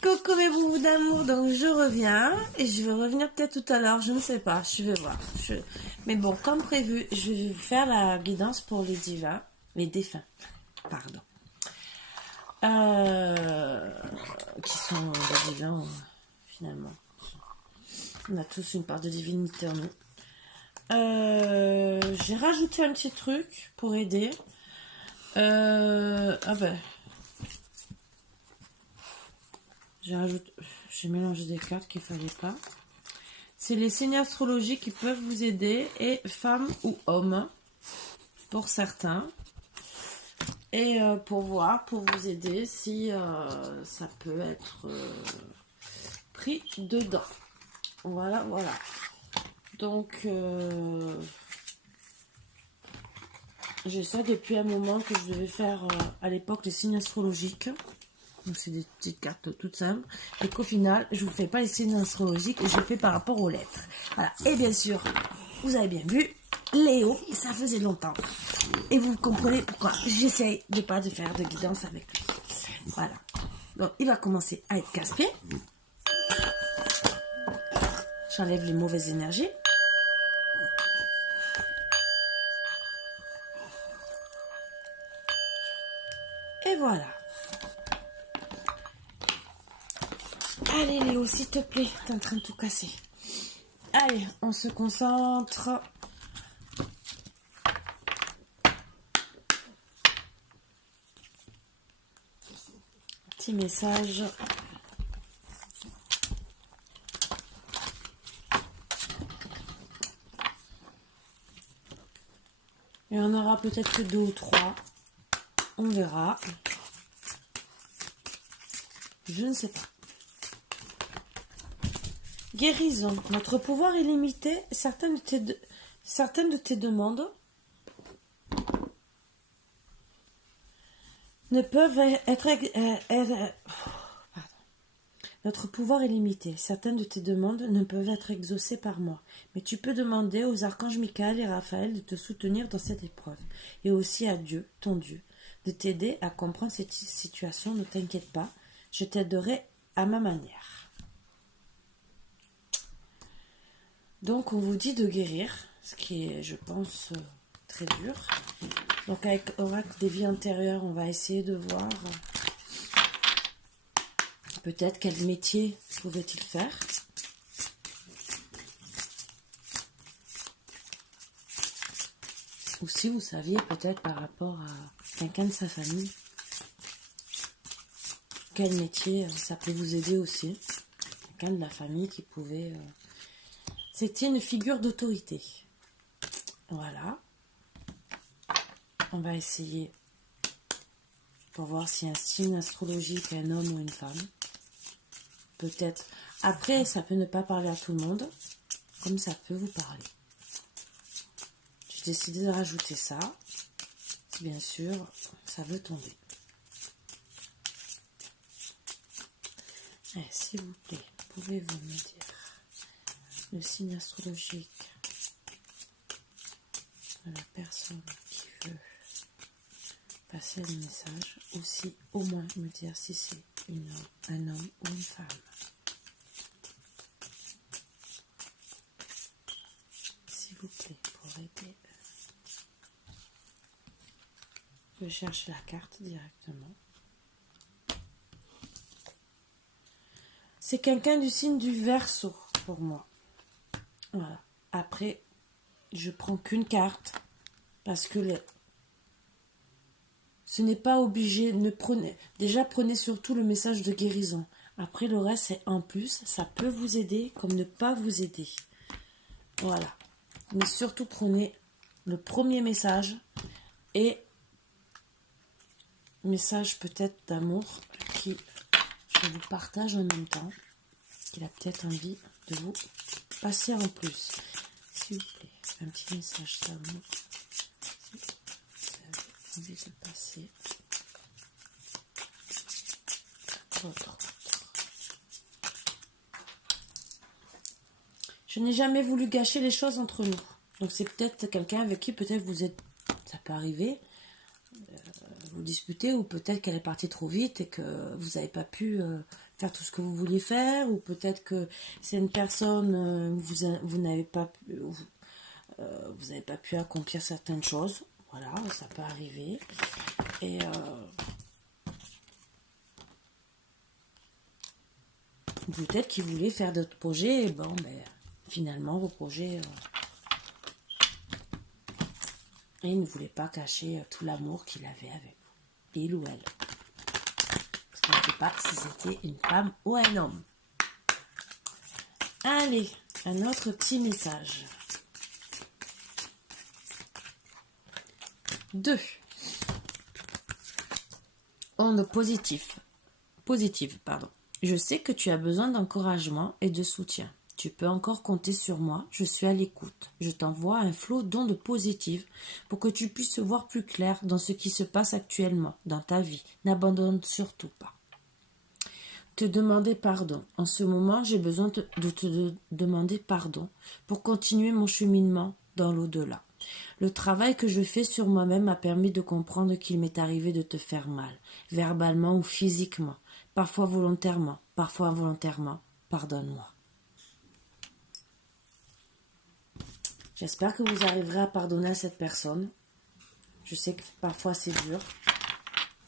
Coucou mes boubous d'amour, donc je reviens et je vais revenir peut-être tout à l'heure, je ne sais pas, je vais voir. Mais bon, comme prévu, je vais vous faire la guidance pour les divins, les défunts, pardon. Qui sont des divins finalement. On a tous une part de divinité en nous. J'ai rajouté un petit truc pour aider. J'ai mélangé des cartes qu'il fallait pas. C'est les signes astrologiques qui peuvent vous aider, et femmes ou hommes, pour certains. Et pour voir, pour vous aider si ça peut être pris dedans. Voilà, voilà. Donc, j'ai ça depuis un moment que je devais faire à l'époque les signes astrologiques. Donc c'est des petites cartes toutes simples. Et qu'au final, je ne vous fais pas les signes astrologiques, je le fais par rapport aux lettres. Voilà. Et bien sûr, vous avez bien vu, Léo, ça faisait longtemps. Et vous comprenez pourquoi j'essaye de pas de faire de guidance avec lui. Voilà. Donc il va commencer à être casse-pied. J'enlève les mauvaises énergies. Et voilà. Allez Léo, s'il te plaît, t'es en train de tout casser. Allez, on se concentre. Petit message. Il y en aura peut-être que 2 ou 3. On verra. Je ne sais pas. Guérison. Notre pouvoir est limité. Certaines de tes demandes ne peuvent être... Notre pouvoir est limité. Certaines de tes demandes ne peuvent être exaucées par moi. Mais tu peux demander aux archanges Michael et Raphaël de te soutenir dans cette épreuve. Et aussi à Dieu, ton Dieu, de t'aider à comprendre cette situation. Ne t'inquiète pas. Je t'aiderai à ma manière. Donc on vous dit de guérir, ce qui est, je pense, très dur. Donc avec Oracle des vies antérieures, on va essayer de voir peut-être quel métier pouvait-il faire. Ou si vous saviez peut-être par rapport à quelqu'un de sa famille, quel métier ça peut vous aider aussi. Quelqu'un de la famille qui pouvait... C'était une figure d'autorité. Voilà. On va essayer pour voir si un signe astrologique est un homme ou une femme. Peut-être. Après, ça peut ne pas parler à tout le monde, comme ça peut vous parler. J'ai décidé de rajouter ça, si bien sûr ça veut tomber. Allez, s'il vous plaît, pouvez-vous me dire le signe astrologique de la personne qui veut passer le message, ou si au moins me dire si c'est un homme ou une femme. S'il vous plaît, pour aider. Je cherche la carte directement. C'est quelqu'un du signe du Verseau pour moi. Voilà. Après, je prends qu'une carte parce que ce n'est pas obligé. Déjà, prenez surtout le message de guérison. Après, le reste, c'est en plus. Ça peut vous aider comme ne pas vous aider. Voilà. Mais surtout, prenez le premier message et message peut-être d'amour qui je vous partage en même temps. Il a peut-être envie de vous passer en plus. S'il vous plaît, un petit message d'amour. Si vous avez envie de passer à votre autre. Je n'ai jamais voulu gâcher les choses entre nous. Donc c'est peut-être quelqu'un avec qui peut-être vous êtes... Ça peut arriver. Vous disputer, ou peut-être qu'elle est partie trop vite et que vous n'avez pas pu faire tout ce que vous vouliez faire, ou peut-être que c'est une personne, vous n'avez pas pu, vous n'avez pas pu accomplir certaines choses. Voilà, ça peut arriver. Et peut-être qu'il voulait faire d'autres projets, et bon, ben, finalement, vos projets... et il ne voulait pas cacher tout l'amour qu'il avait avec vous. Il ou elle. Parce qu'on ne sait pas si c'était une femme ou un homme. Allez, un autre petit message. 2. Onde positive. Positive, pardon. Je sais que tu as besoin d'encouragement et de soutien. Tu peux encore compter sur moi, je suis à l'écoute. Je t'envoie un flot d'ondes positives pour que tu puisses voir plus clair dans ce qui se passe actuellement dans ta vie. N'abandonne surtout pas. Te demander pardon. En ce moment, j'ai besoin de te demander pardon pour continuer mon cheminement dans l'au-delà. Le travail que je fais sur moi-même m'a permis de comprendre qu'il m'est arrivé de te faire mal, verbalement ou physiquement, parfois volontairement, parfois involontairement. Pardonne-moi. J'espère que vous arriverez à pardonner à cette personne. Je sais que parfois c'est dur,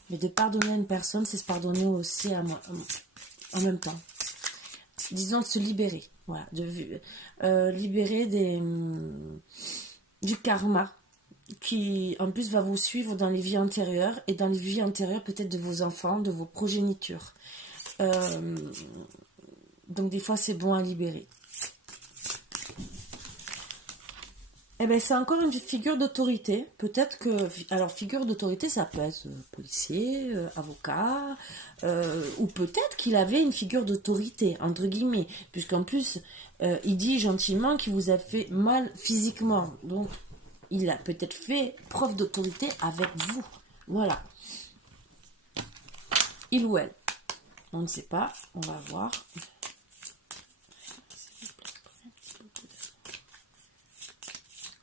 mais de pardonner à une personne, c'est se pardonner aussi à moi, en même temps. Disons de se libérer, voilà, libérer du karma qui en plus va vous suivre dans les vies antérieures et dans les vies antérieures peut-être de vos enfants, de vos progénitures. Donc des fois c'est bon à libérer. Eh bien, c'est encore une figure d'autorité. Peut-être que... Alors, figure d'autorité, ça peut être policier, avocat, ou peut-être qu'il avait une figure d'autorité, entre guillemets, puisqu'en plus, il dit gentiment qu'il vous a fait mal physiquement. Donc, il a peut-être fait preuve d'autorité avec vous. Voilà. Il ou elle. On ne sait pas. On va voir.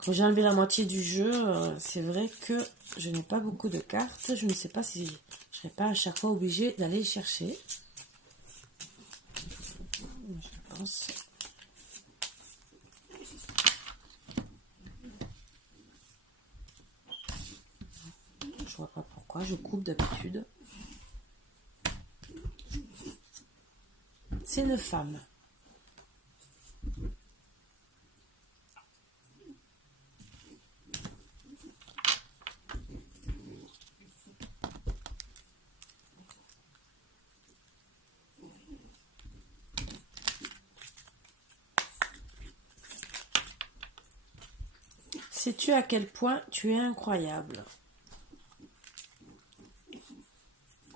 Quand j'ai enlevé la moitié du jeu, c'est vrai que je n'ai pas beaucoup de cartes. Je ne sais pas si je ne serai pas à chaque fois obligée d'aller chercher. Je pense. Je vois pas pourquoi. Je coupe d'habitude. C'est une femme. Sais-tu à quel point tu es incroyable?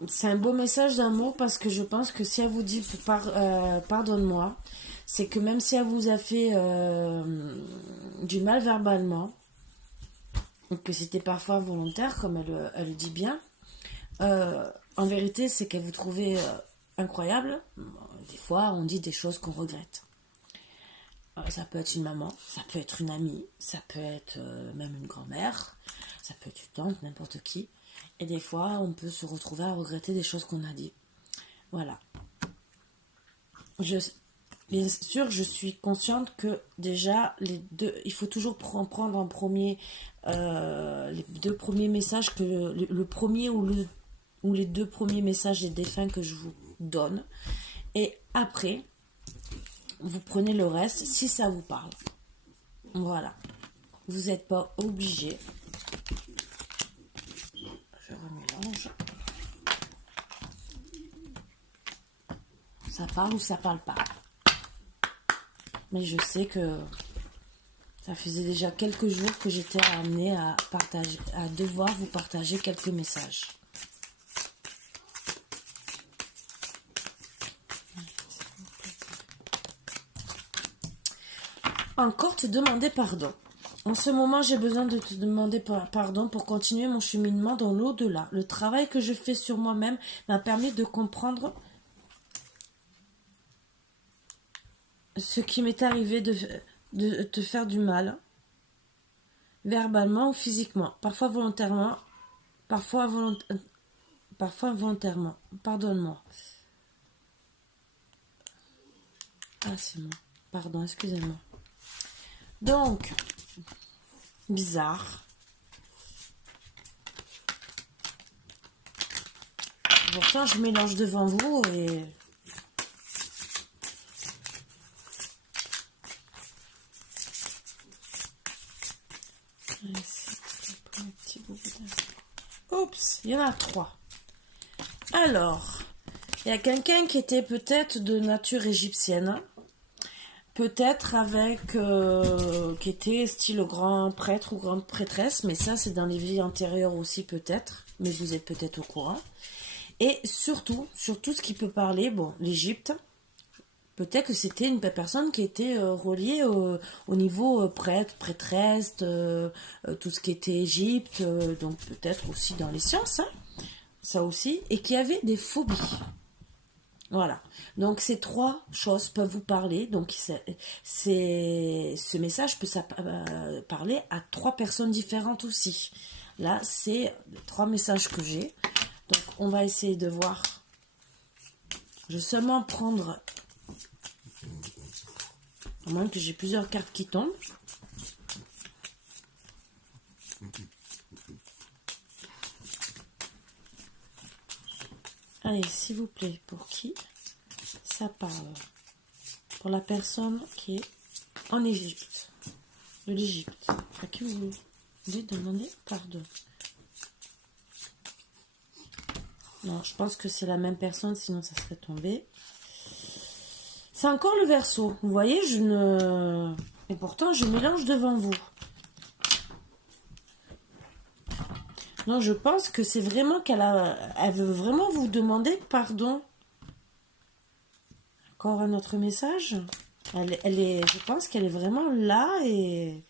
C'est un beau message d'amour parce que je pense que si elle vous dit pardonne-moi, c'est que même si elle vous a fait du mal verbalement, que c'était parfois volontaire, comme elle le dit bien, en vérité, c'est qu'elle vous trouvait incroyable. Des fois, on dit des choses qu'on regrette. Ça peut être une maman, ça peut être une amie, ça peut être même une grand-mère, ça peut être une tante, n'importe qui. Et des fois, on peut se retrouver à regretter des choses qu'on a dit. Voilà. Bien sûr, je suis consciente que déjà, il faut toujours prendre en premier les 2 premiers messages, que le premier ou les 2 premiers messages des défunts que je vous donne. Et après, vous prenez le reste si ça vous parle. Voilà. Vous n'êtes pas obligé. Je remélange. Ça parle ou ça parle pas. Mais je sais que ça faisait déjà quelques jours que j'étais amenée à devoir vous partager quelques messages. Encore te demander pardon. En ce moment, j'ai besoin de te demander pardon pour continuer mon cheminement dans l'au-delà. Le travail que je fais sur moi-même m'a permis de comprendre ce qui m'est arrivé de te faire du mal, verbalement ou physiquement, parfois volontairement, parfois involontairement. Pardonne-moi. Ah, c'est moi. Pardon, excusez-moi. Donc, bizarre. Pourtant, je mélange devant vous et... Oups, il y en a 3. Alors, il y a quelqu'un qui était peut-être de nature égyptienne. Peut-être avec... qui était style grand prêtre ou grande prêtresse. Mais ça, c'est dans les vies antérieures aussi peut-être. Mais vous êtes peut-être au courant. Et surtout, sur tout ce qui peut parler, bon, l'Égypte, peut-être que c'était une personne qui était reliée au niveau prêtre, prêtresse, tout ce qui était Égypte, donc peut-être aussi dans les sciences, hein, ça aussi, et qui avait des phobies. Voilà. Donc ces 3 choses peuvent vous parler. Donc ce message peut parler à 3 personnes différentes aussi. Là, c'est 3 messages que j'ai. Donc, on va essayer de voir. Je vais seulement prendre... À moins que j'ai plusieurs cartes qui tombent. Allez, s'il vous plaît, pour qui ça parle? Pour la personne qui est en Égypte. De l'Égypte. À qui vous voulez demander pardon? Non, je pense que c'est la même personne, sinon ça serait tombé. C'est encore le Verseau. Vous voyez, je ne... Et pourtant, je mélange devant vous. Non, je pense que c'est vraiment elle veut vraiment vous demander pardon. Encore un autre message. Je pense qu'elle est vraiment là et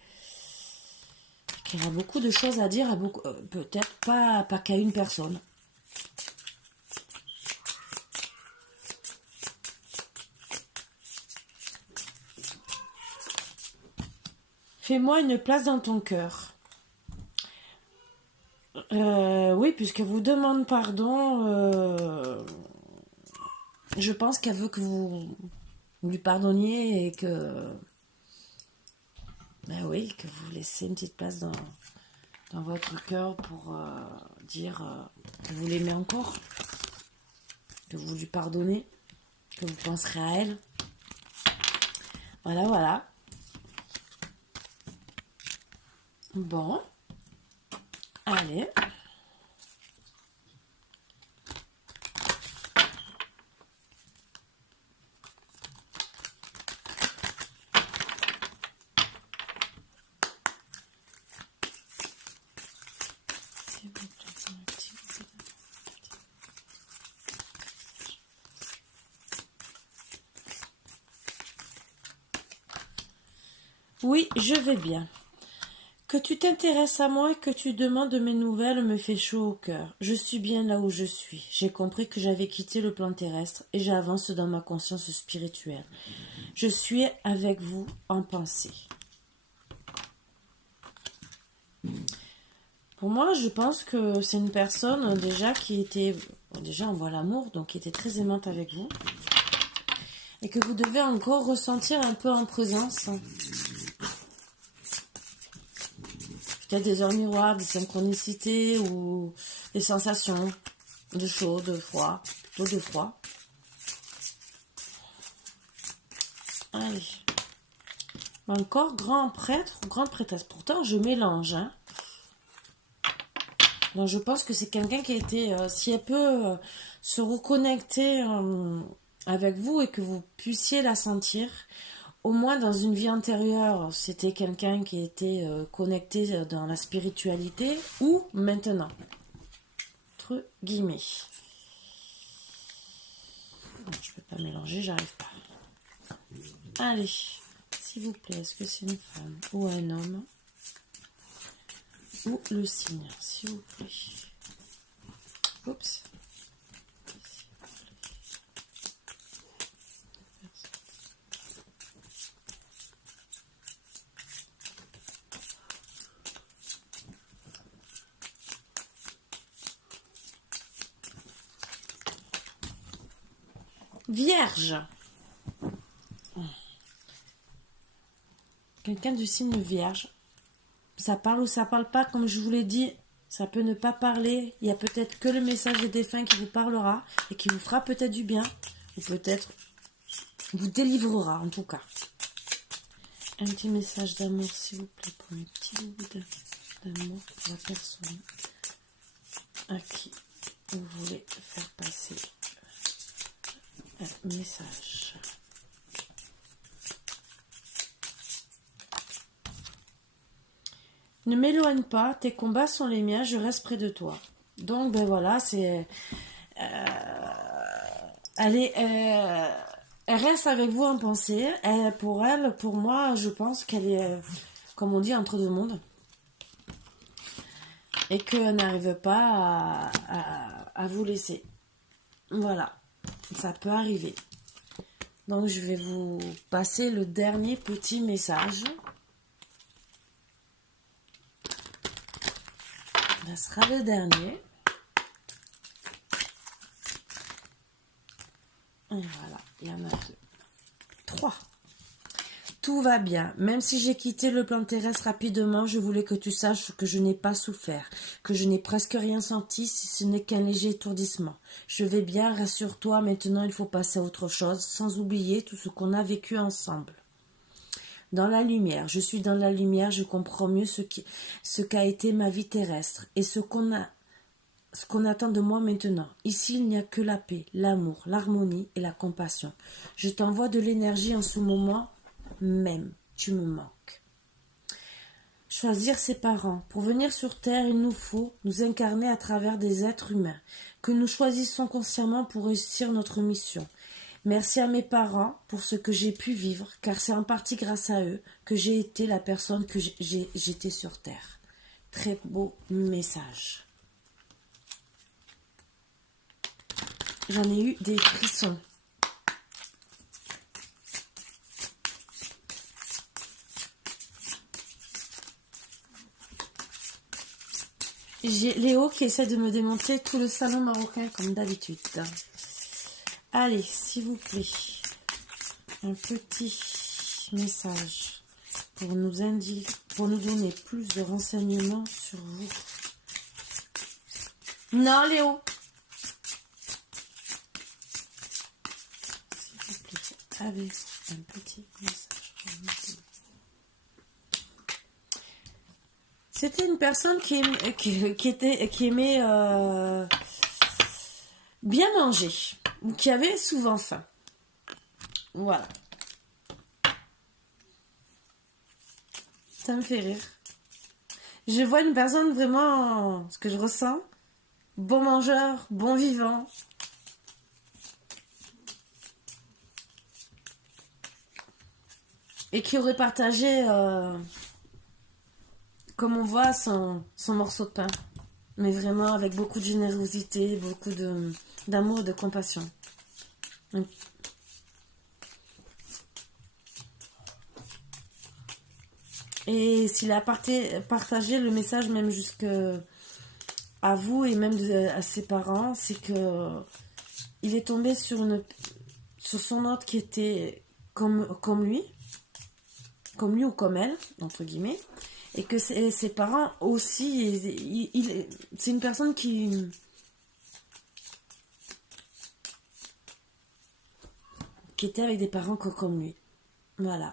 qu'elle a beaucoup de choses à dire à beaucoup, peut-être pas qu'à une personne. Fais-moi une place dans ton cœur. Oui, puisqu'elle vous demande pardon, je pense qu'elle veut que vous lui pardonniez et que... Ben oui, que vous laissez une petite place dans votre cœur pour dire que vous l'aimez encore, que vous lui pardonnez, que vous penserez à elle. Voilà, voilà. Bon. Allez. Oui, je vais bien. Que tu t'intéresses à moi et que tu demandes mes nouvelles me fait chaud au cœur. Je suis bien là où je suis. J'ai compris que j'avais quitté le plan terrestre et j'avance dans ma conscience spirituelle. Je suis avec vous en pensée. Pour moi, je pense que c'est une personne déjà qui était... Déjà, on voit l'amour, donc qui était très aimante avec vous. Et que vous devez encore ressentir un peu en présence. Peut-être des heures miroirs, des synchronicités ou des sensations de chaud, de froid, plutôt de froid. Allez. Encore grand prêtre ou grande prêtresse. Pourtant, je mélange. Hein. Donc, je pense que c'est quelqu'un qui a été, si elle peut se reconnecter avec vous et que vous puissiez la sentir. Au moins dans une vie antérieure, c'était quelqu'un qui était connecté dans la spiritualité ou maintenant. Entre guillemets. Non, je ne peux pas mélanger, j'arrive pas. Allez, s'il vous plaît, est-ce que c'est une femme ou un homme? Ou le signe, s'il vous plaît. Oups. Vierge. quelqu'un du signe Vierge. Ça parle ou ça parle pas, comme je vous l'ai dit, ça peut ne pas parler. Il y a peut-être que le message des défunts qui vous parlera et qui vous fera peut-être du bien, ou peut-être vous délivrera en tout cas. Un petit message d'amour, s'il vous plaît, pour un petit bout d'amour pour la personne à qui vous voulez faire passer un message. Ne m'éloigne pas, tes combats sont les miens, je reste près de toi. Donc, ben voilà, c'est... elle reste avec vous en pensée. Pour elle, pour moi, je pense qu'elle est, comme on dit, entre deux mondes. Et qu'elle n'arrive pas à vous laisser. Voilà, ça peut arriver. Donc, je vais vous passer le dernier petit message. Ça sera le dernier. Et voilà, il y en a 2. 3. Tout va bien. Même si j'ai quitté le plan terrestre rapidement, je voulais que tu saches que je n'ai pas souffert, que je n'ai presque rien senti si ce n'est qu'un léger étourdissement. Je vais bien, rassure-toi, maintenant il faut passer à autre chose, sans oublier tout ce qu'on a vécu ensemble. Dans la lumière, je suis dans la lumière, je comprends mieux ce qu'a été ma vie terrestre et ce qu'on attend de moi maintenant. Ici, il n'y a que la paix, l'amour, l'harmonie et la compassion. Je t'envoie de l'énergie en ce moment même. Tu me manques. Choisir ses parents. Pour venir sur Terre, il nous faut nous incarner à travers des êtres humains que nous choisissons consciemment pour réussir notre mission. Merci à mes parents pour ce que j'ai pu vivre, car c'est en partie grâce à eux que j'ai été la personne que j'étais sur Terre. Très beau message. J'en ai eu des frissons. J'ai Léo qui essaie de me démonter tout le salon marocain comme d'habitude. Allez, s'il vous plaît, un petit message pour nous donner plus de renseignements sur vous. Non, Léo. S'il vous plaît, avec un petit message pour nous. C'était une personne qui aimait bien manger, ou qui avait souvent faim. Voilà. Ça me fait rire. Je vois une personne vraiment, ce que je ressens, bon mangeur, bon vivant. Et qui aurait partagé, comme on voit, son morceau de pain. Mais vraiment avec beaucoup de générosité, beaucoup d'amour et de compassion. Et s'il a partagé le message même jusqu'à vous et même à ses parents, c'est que il est tombé sur son autre qui était comme lui ou comme elle, entre guillemets, et que ses parents aussi, c'est une personne qui était avec des parents comme lui. Voilà,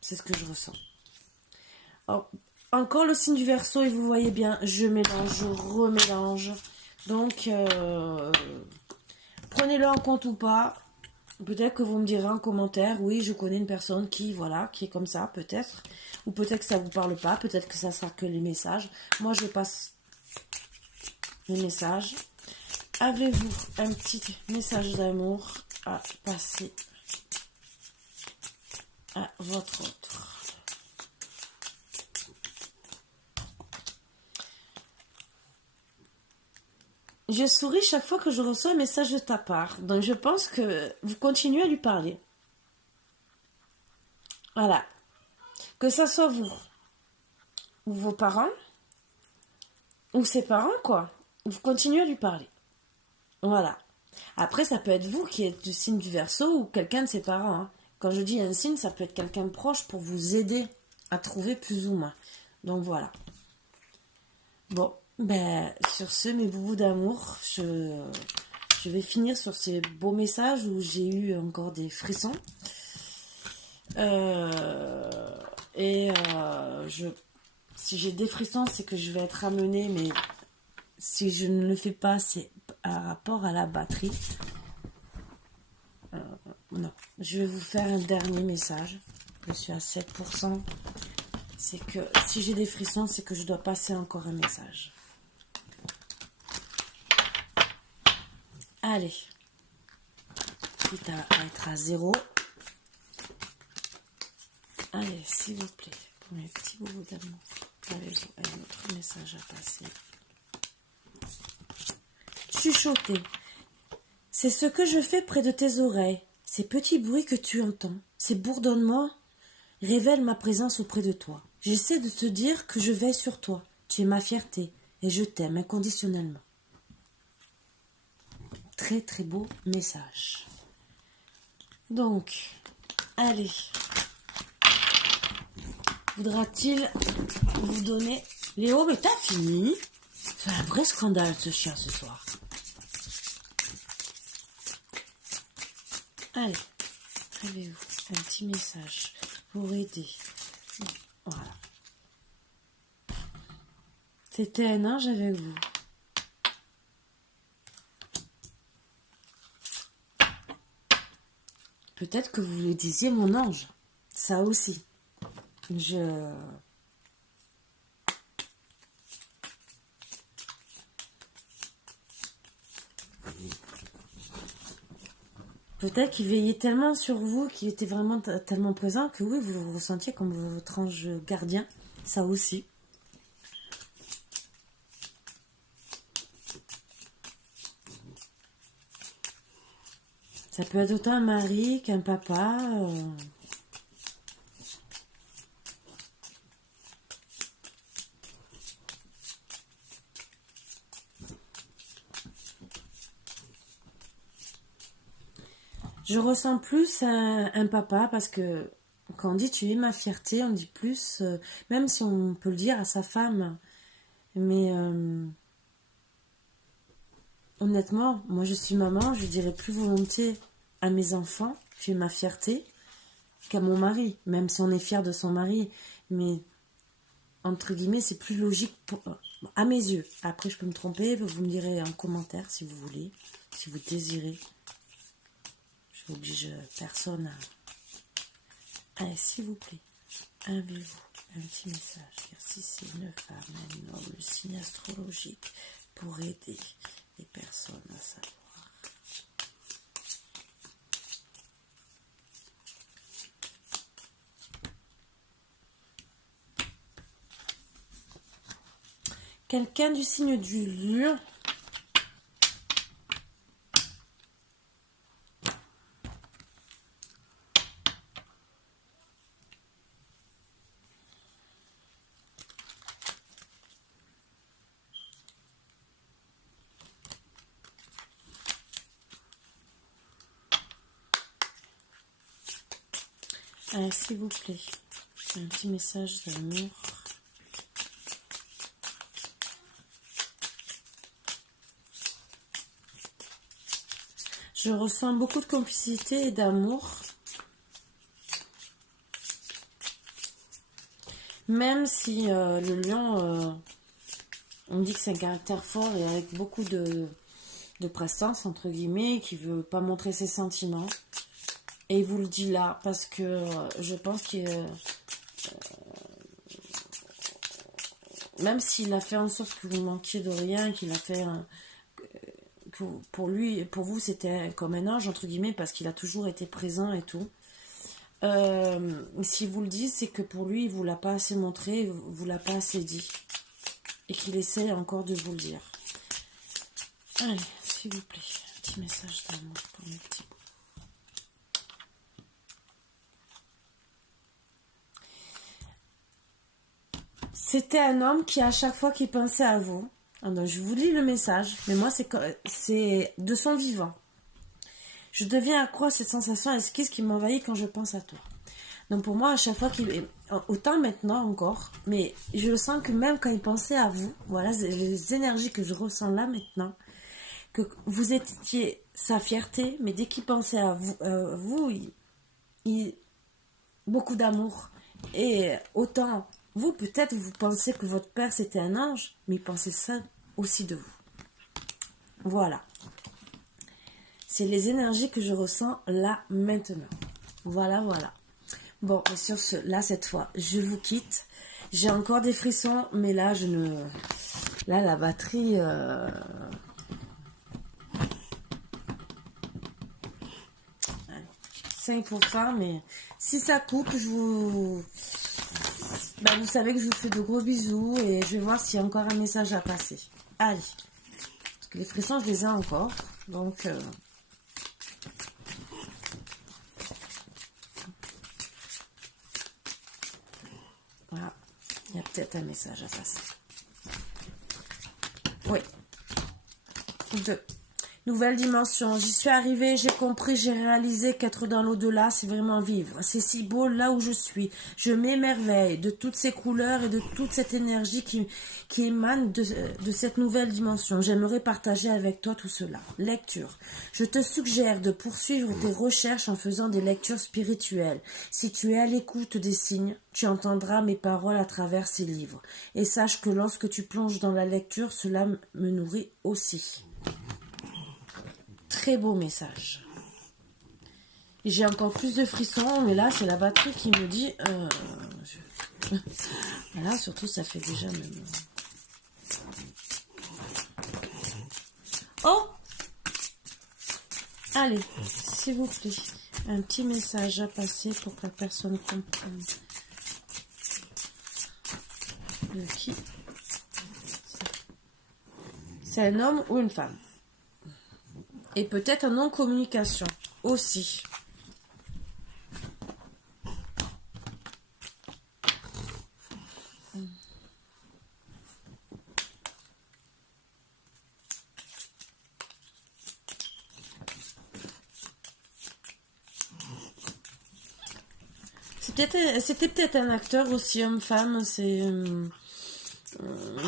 c'est ce que je ressens. Alors, encore le signe du Verseau, et vous voyez bien, je mélange, je remélange. Donc, prenez-le en compte ou pas. Peut-être que vous me direz en commentaire, oui, je connais une personne qui est comme ça, peut-être. Ou peut-être que ça ne vous parle pas, peut-être que ça sera que les messages. Moi, je passe les messages. Avez-vous un petit message d'amour à passer à votre autre? Je souris chaque fois que je reçois un message de ta part. Donc je pense que vous continuez à lui parler. Voilà. Que ça soit vous, ou vos parents, ou ses parents, quoi. Vous continuez à lui parler. Voilà. Après, ça peut être vous qui êtes du signe du Verseau ou quelqu'un de ses parents. Hein. Quand je dis un signe, ça peut être quelqu'un de proche pour vous aider à trouver plus ou moins. Donc voilà. Bon, ben sur ce, mes boubous d'amour, je vais finir sur ces beaux messages où j'ai eu encore des frissons. Si j'ai des frissons, c'est que je vais être amenée, mais si je ne le fais pas, c'est par rapport à la batterie. Non, je vais vous faire un dernier message. Je suis à 7%. C'est que si j'ai des frissons, c'est que je dois passer encore un message. Allez. Quitte à être à 0. Allez, s'il vous plaît, pour mes petits bobos d'amour, avez-vous un autre message à passer? Chuchoter. C'est ce que je fais près de tes oreilles. Ces petits bruits que tu entends, ces bourdonnements révèlent ma présence auprès de toi. J'essaie de te dire que je veille sur toi. Tu es ma fierté et je t'aime inconditionnellement. Très très beau message. Donc, allez. Voudra-t-il vous donner... Léo, mais t'as fini? C'est un vrai scandale ce chien ce soir. Allez, avez-vous un petit message pour aider? Voilà. C'était un ange avec vous. Peut-être que vous le disiez mon ange. Ça aussi. Peut-être qu'il veillait tellement sur vous, qu'il était vraiment tellement présent que oui, vous vous ressentiez comme votre ange gardien. Ça aussi. Ça peut être autant un mari qu'un papa. Je ressens plus un papa parce que quand on dit tu es ma fierté, on dit plus, même si on peut le dire à sa femme, mais honnêtement, moi je suis maman, je dirais plus volontiers à mes enfants, tu es ma fierté, qu'à mon mari, même si on est fier de son mari, mais entre guillemets c'est plus logique à mes yeux. Après je peux me tromper, vous me direz en commentaire si vous voulez, si vous désirez. Je n'oblige personne à... Allez, s'il vous plaît, avez-vous un petit message? Si c'est une femme, un homme, le signe astrologique pour aider les personnes à savoir. Quelqu'un du signe du lion. S'il vous plaît, un petit message d'amour. Je ressens beaucoup de complicité et d'amour. Même si le lion, on dit que c'est un caractère fort et avec beaucoup de prestance, entre guillemets, qui veut pas montrer ses sentiments. Et il vous le dit là, parce que je pense que même s'il a fait en sorte que vous manquiez de rien, qu'il a fait que pour lui, pour vous, c'était comme un ange, entre guillemets, parce qu'il a toujours été présent et tout. S'il vous le dit, c'est que pour lui, il vous l'a pas assez montré, vous l'a pas assez dit. Et qu'il essaie encore de vous le dire. Allez, s'il vous plaît, un petit message d'amour pour mes petits bouts. C'était un homme qui, à chaque fois qu'il pensait à vous, donc je vous lis le message, mais moi c'est de son vivant. Je deviens accro à cette sensation esquisse qui m'envahit quand je pense à toi. Donc pour moi, à chaque fois autant maintenant encore, mais je le sens que même quand il pensait à vous, voilà les énergies que je ressens là maintenant, que vous étiez sa fierté, mais dès qu'il pensait à vous, beaucoup d'amour. Et autant, vous peut-être vous pensez que votre père c'était un ange, mais il pensait ça aussi de vous. Voilà. C'est les énergies que je ressens là maintenant. Voilà, voilà. Bon, et sur ce, là cette fois, je vous quitte. J'ai encore des frissons, mais là je ne... Là la batterie... 5%, mais si ça coupe, je vous... Ben, vous savez que je vous fais de gros bisous et je vais voir s'il y a encore un message à passer. Allez. Parce que les frissons, je les ai encore. Donc... Voilà. Il y a peut-être un message à passer. Oui. 2. Nouvelle dimension. J'y suis arrivée, j'ai compris, j'ai réalisé qu'être dans l'au-delà, c'est vraiment vivre. C'est si beau là où je suis. Je m'émerveille de toutes ces couleurs et de toute cette énergie qui émane de cette nouvelle dimension. J'aimerais partager avec toi tout cela. Lecture. Je te suggère de poursuivre tes recherches en faisant des lectures spirituelles. Si tu es à l'écoute des signes, tu entendras mes paroles à travers ces livres. Et sache que lorsque tu plonges dans la lecture, cela me nourrit aussi. Très beau message. J'ai encore plus de frissons, mais là, c'est la batterie qui me dit... Voilà, surtout, ça fait déjà même... Oh! Allez, s'il vous plaît, un petit message à passer pour que la personne comprenne. De qui? C'est un homme ou une femme? Et peut-être un non-communication aussi. C'était peut-être un acteur aussi, homme-femme, c'est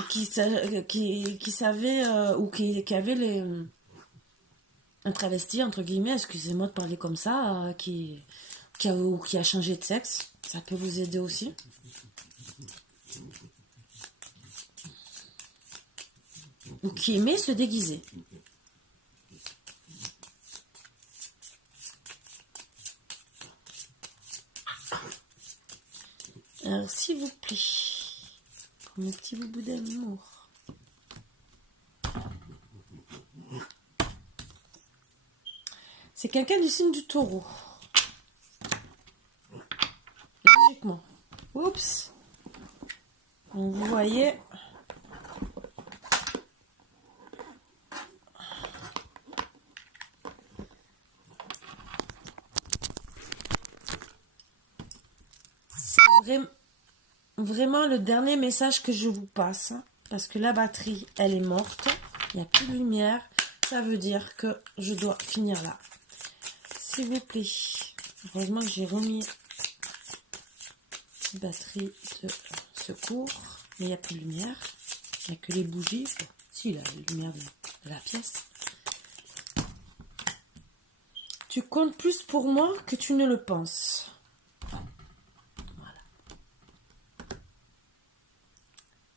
qui savait ou qui avait les un travesti entre guillemets, excusez-moi de parler comme ça, qui a changé de sexe, ça peut vous aider aussi. Ou qui aimait se déguiser. Alors, s'il vous plaît, pour mon petit boubou d'amour. C'est quelqu'un du signe du taureau. Logiquement. Oups. Donc, vous voyez... C'est vraiment le dernier message que je vous passe. Parce que la batterie, elle est morte. Il n'y a plus de lumière. Ça veut dire que je dois finir là. S'il vous plaît. Heureusement que j'ai remis une batterie de secours. Mais il n'y a plus de lumière. Il n'y a que les bougies. Si, la lumière de la pièce. Tu comptes plus pour moi que tu ne le penses. Voilà.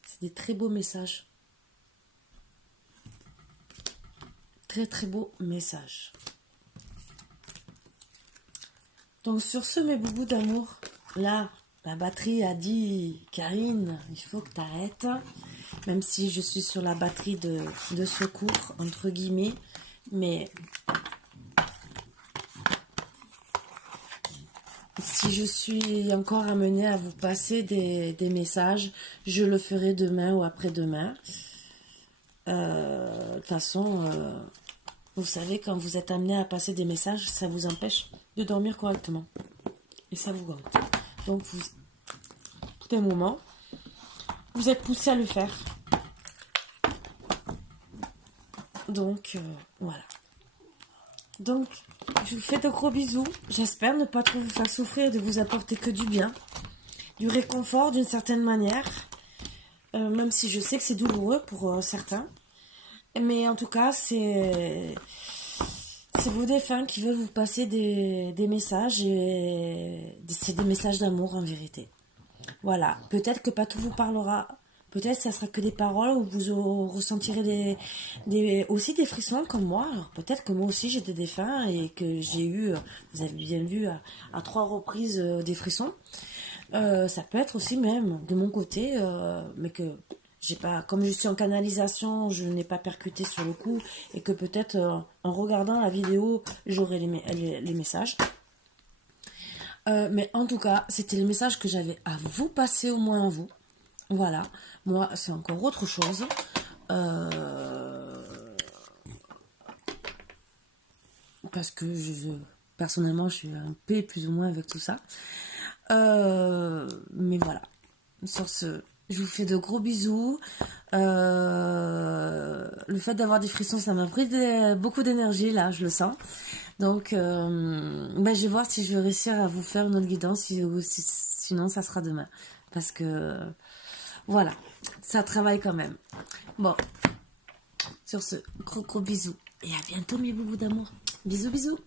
C'est des très beaux messages. Très très beau message. Donc sur ce, mes boubous d'amour, là, la batterie a dit, Karine, il faut que tu arrêtes. Même si je suis sur la batterie de secours, entre guillemets. Mais si je suis encore amenée à vous passer des messages, je le ferai demain ou après-demain. De toute façon... vous savez, quand vous êtes amené à passer des messages, ça vous empêche de dormir correctement. Et ça vous gante. Donc, tout un moment, vous êtes poussé à le faire. Donc, voilà. Donc, je vous fais de gros bisous. J'espère ne pas trop vous faire souffrir et de vous apporter que du bien. Du réconfort d'une certaine manière. Même si je sais que c'est douloureux pour certains. Mais en tout cas, c'est vos défunts qui veulent vous passer des messages. Et c'est des messages d'amour en vérité. Voilà. Peut-être que pas tout vous parlera. Peut-être que ça sera que des paroles où vous ressentirez aussi des frissons comme moi. Alors peut-être que moi aussi j'ai des défunts et que j'ai eu, vous avez bien vu, à 3 reprises des frissons. Ça peut être aussi même de mon côté, mais que j'ai pas, comme je suis en canalisation, je n'ai pas percuté sur le coup et que peut-être en regardant la vidéo, j'aurai les messages. Mais en tout cas, c'était le message que j'avais à vous passer, au moins à vous. Voilà, moi c'est encore autre chose. Parce que personnellement je suis un peu plus ou moins avec tout ça. Mais voilà, sur ce, je vous fais de gros bisous. Le fait d'avoir des frissons, ça m'a pris beaucoup d'énergie là, je le sens. Donc je vais voir si je vais réussir à vous faire une autre guidance, sinon ça sera demain. Parce que voilà, ça travaille quand même. Bon, sur ce, gros bisous. Et à bientôt mes boubous d'amour. Bisous bisous.